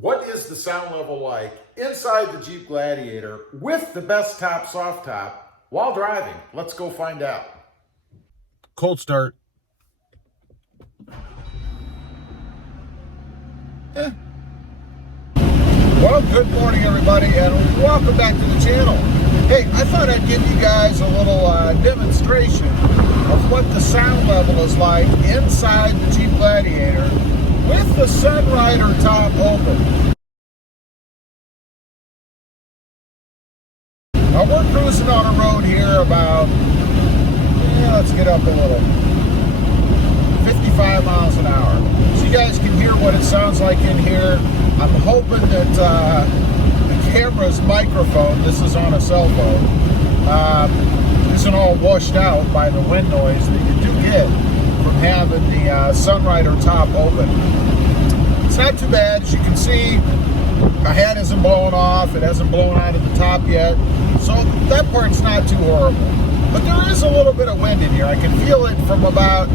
What is the sound level like inside the Jeep Gladiator with the Bestop soft top while driving? Let's go find out. Cold start. Well, good morning everybody and welcome back to the channel. Hey, I thought I'd give you guys a little demonstration of what the sound level is like inside the Jeep Gladiator with the Sunrider top open. Now we're cruising on a road here about, let's get up a little, 55 miles an hour. So you guys can hear what it sounds like in here. I'm hoping that the camera's microphone, this is on a cell phone, isn't all washed out by the wind noise that you do get from having the Sunrider top open. It's not too bad. As you can see, my head isn't blowing off. It hasn't blown out of the top yet. So that part's not too horrible. But there is a little bit of wind in here. I can feel it from about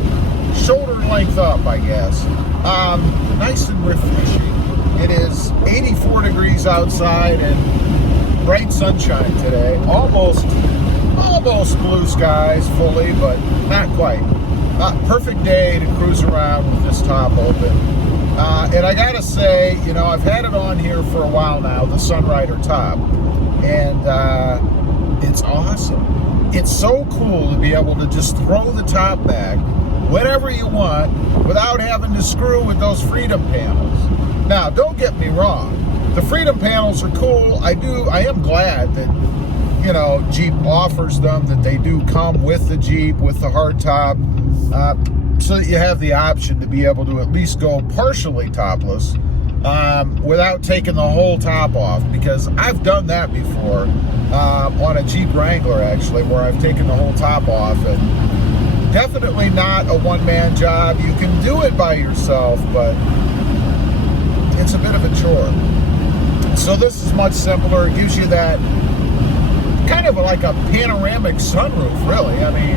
shoulder length up, I guess. Nice and refreshing. It is 84 degrees outside and bright sunshine today. Almost blue skies fully, but not quite. Perfect day to cruise around with this top open. And I gotta say, you know, I've had it on here for a while now, the Sunrider top, and it's awesome. It's so cool to be able to just throw the top back whenever you want without having to screw with those freedom panels. Now, don't get me wrong. The freedom panels are cool. I am glad that, you know, Jeep offers them, that they do come with the Jeep, with the hardtop, so that you have the option to be able to at least go partially topless without taking the whole top off, because I've done that before on a Jeep Wrangler, actually, where I've taken the whole top off, and definitely not a one-man job. You can do it by yourself, but it's a bit of a chore. So this is much simpler. It gives you that kind of like a panoramic sunroof, really. I mean,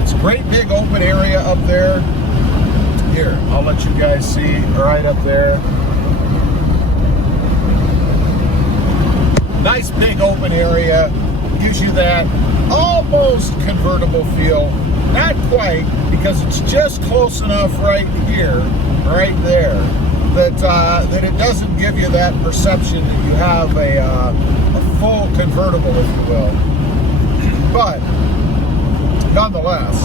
it's a great big open area up there. Here, I'll let you guys see right up there. Nice big open area. Gives you that almost convertible feel. Not quite, because it's just close enough right here, right there, that it doesn't give you that perception that you have a full convertible, if you will. But nonetheless,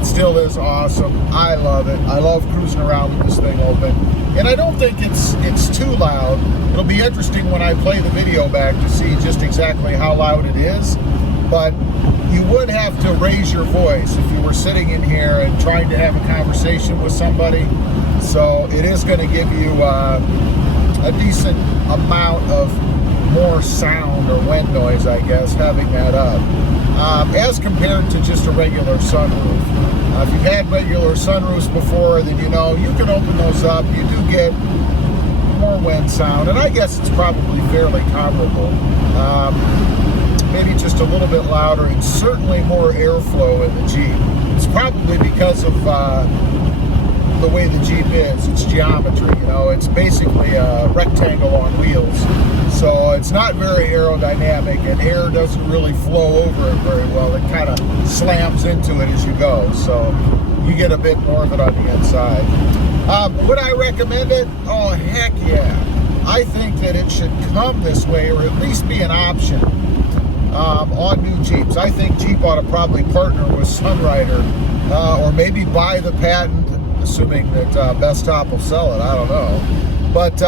it still is awesome. I love it. I love cruising around with this thing open. And I don't think it's too loud. It'll be interesting when I play the video back to see just exactly how loud it is. But you would have to raise your voice if you were sitting in here and trying to have a conversation with somebody. So it is going to give you a decent amount of more sound or wind noise, I guess, having that up, as compared to just a regular sunroof. If you've had regular sunroofs before, then you know you can open those up. You do get more wind sound, and I guess it's probably fairly comparable. Maybe just a little bit louder, and certainly more airflow in the Jeep. It's probably because of the way the Jeep is, its geometry. You know, it's basically a rectangle on wheels, so it's not very aerodynamic, and air doesn't really flow over it very well. It kind of slams into it as you go, so you get a bit more of it on the inside. Would I recommend it? Oh, heck yeah. I think that it should come this way, or at least be an option on new Jeeps. I think Jeep ought to probably partner with Sunrider, or maybe buy the patent, assuming that Bestop will sell it. I don't know. But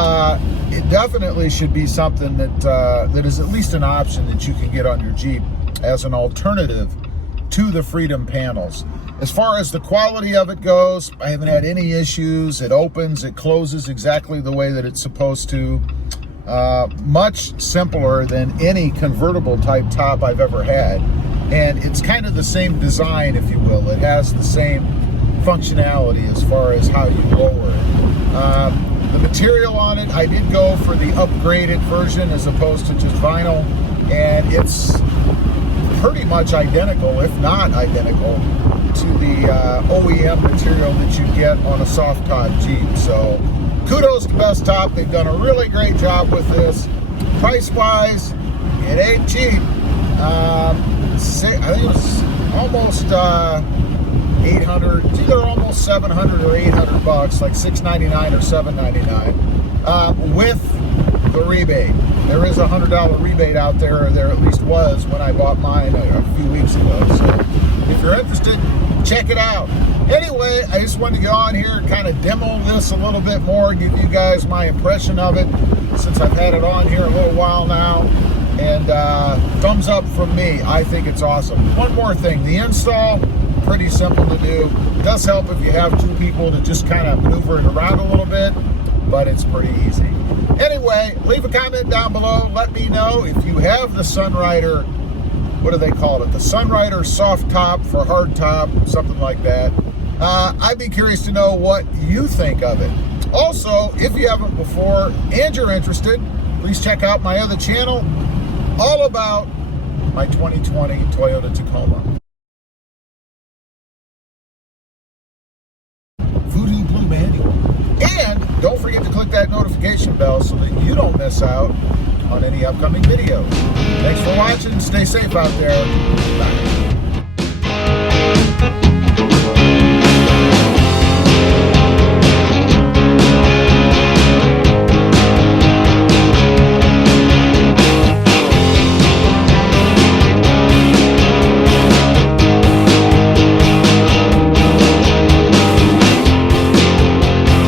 it definitely should be something that is at least an option that you can get on your Jeep as an alternative to the Freedom panels. As far as the quality of it goes, I haven't had any issues. It opens, it closes exactly the way that it's supposed to. Much simpler than any convertible type top I've ever had. And it's kind of the same design, if you will. It has the same functionality as far as how you lower it. The material on it, I did go for the upgraded version as opposed to just vinyl, and it's pretty much identical, if not identical, to the OEM material that you get on a soft top Jeep. So kudos to Bestop. They've done a really great job with this. Price-wise, it ain't cheap. I think it was almost 800. It's either almost 700 or 800 bucks, like $6.99 or $7.99, with the rebate. There is a $100 rebate out there, or there at least was when I bought mine a few weeks ago. So if you're interested, check it out. Anyway, I just wanted to get on here and kind of demo this a little bit more, give you guys my impression of it, since I've had it on here a little while now. And thumbs up from me. I think it's awesome. One more thing, the install, pretty simple to do. It does help if you have two people to just kind of maneuver it around a little bit, but it's pretty easy. Anyway, leave a comment down below. Let me know if you have the Sunrider, what do they call it? The Sunrider soft top for hardtop, something like that. I'd be curious to know what you think of it. Also, if you haven't before and you're interested, please check out my other channel, all about my 2020 Toyota Tacoma. Voodoo Blue Manual. And don't forget to click that notification bell so that you don't miss out on any upcoming videos. Thanks for watching. Stay safe out there. Bye.